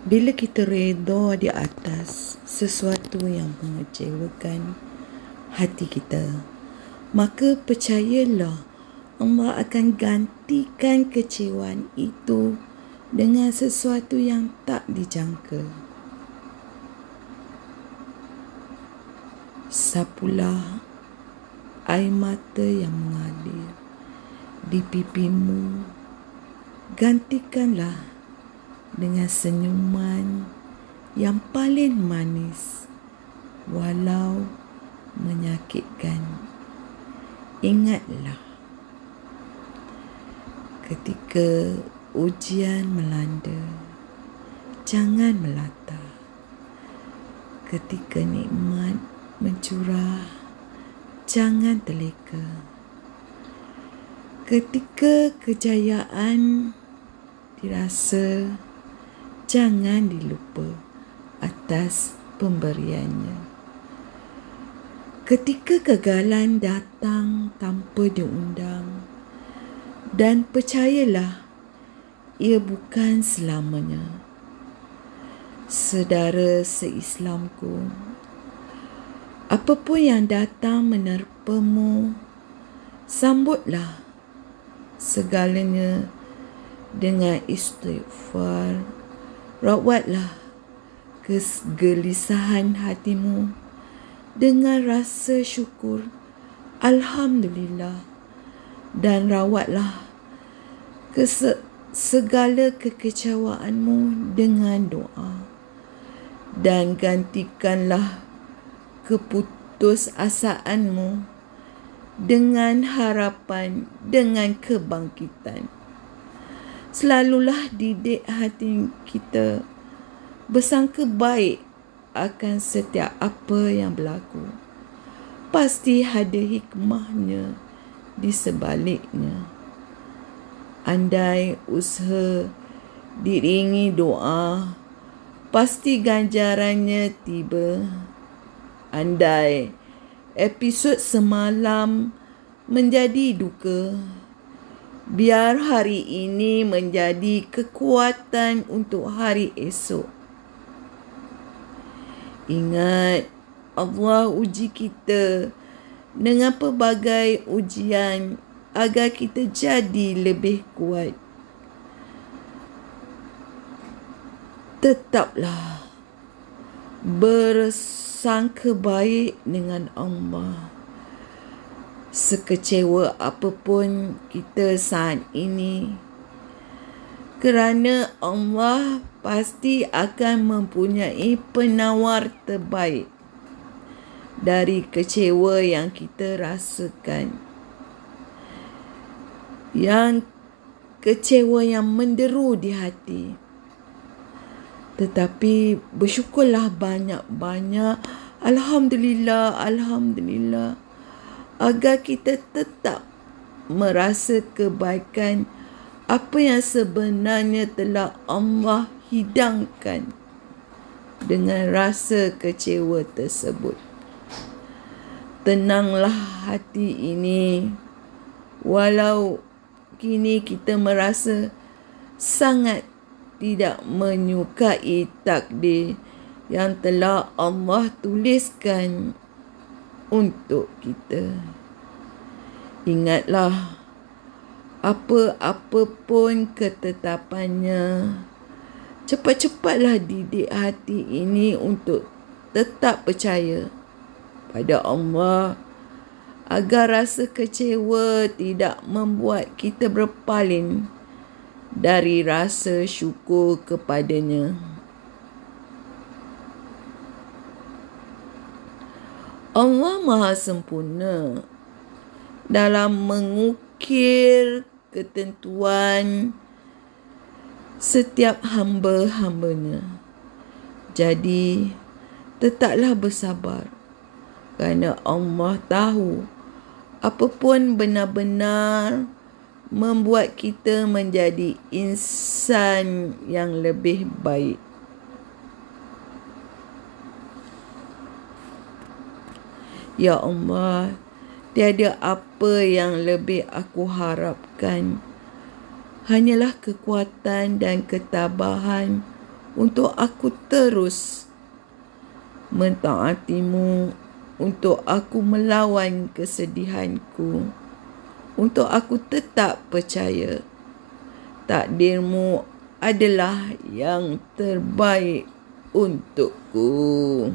Bila kita redha di atas sesuatu yang mengecewakan hati kita, maka percayalah Allah akan gantikan kecewaan itu dengan sesuatu yang tak dijangka. Sapulah air mata yang mengalir di pipimu, gantikanlah dengan senyuman yang paling manis walau menyakitkan. Ingatlah, ketika ujian melanda, jangan melata. Ketika nikmat mencurah, jangan terleka. Ketika kejayaan dirasa, jangan dilupa atas pemberiannya. Ketika kegagalan datang tanpa diundang, dan percayalah, ia bukan selamanya. Saudara se-Islamku, apapun yang datang menerpamu, sambutlah segalanya dengan istighfar. Rawatlah kegelisahan hatimu dengan rasa syukur, Alhamdulillah, dan rawatlah segala kekecewaanmu dengan doa, dan gantikanlah keputusasaanmu dengan harapan, dengan kebangkitan. Selalulah didik hati kita bersangka baik akan setiap apa yang berlaku. Pasti ada hikmahnya di sebaliknya. Andai usaha diiringi doa, pasti ganjarannya tiba. Andai episod semalam menjadi duka, biar hari ini menjadi kekuatan untuk hari esok. Ingat, Allah uji kita dengan pelbagai ujian agar kita jadi lebih kuat. Tetaplah bersangka baik dengan Allah. Sekecewa apapun kita saat ini, kerana Allah pasti akan mempunyai penawar terbaik dari kecewa yang kita rasakan. Yang kecewa yang menderu di hati. Tetapi bersyukurlah banyak-banyak. Alhamdulillah, Alhamdulillah. Agar kita tetap merasa kebaikan apa yang sebenarnya telah Allah hidangkan dengan rasa kecewa tersebut. Tenanglah hati ini, walau kini kita merasa sangat tidak menyukai takdir yang telah Allah tuliskan untuk kita. Ingatlah, apa-apa pun ketetapannya, cepat-cepatlah didik hati ini untuk tetap percaya pada Allah, agar rasa kecewa tidak membuat kita berpaling dari rasa syukur kepadanya. Allah Maha Sempurna dalam mengukir ketentuan setiap hamba-hambanya. Jadi, tetaplah bersabar, kerana Allah tahu apapun benar-benar membuat kita menjadi insan yang lebih baik. Ya Allah, tiada apa yang lebih aku harapkan. Hanyalah kekuatan dan ketabahan untuk aku terus mentaatimu, untuk aku melawan kesedihanku, untuk aku tetap percaya takdirmu adalah yang terbaik untukku.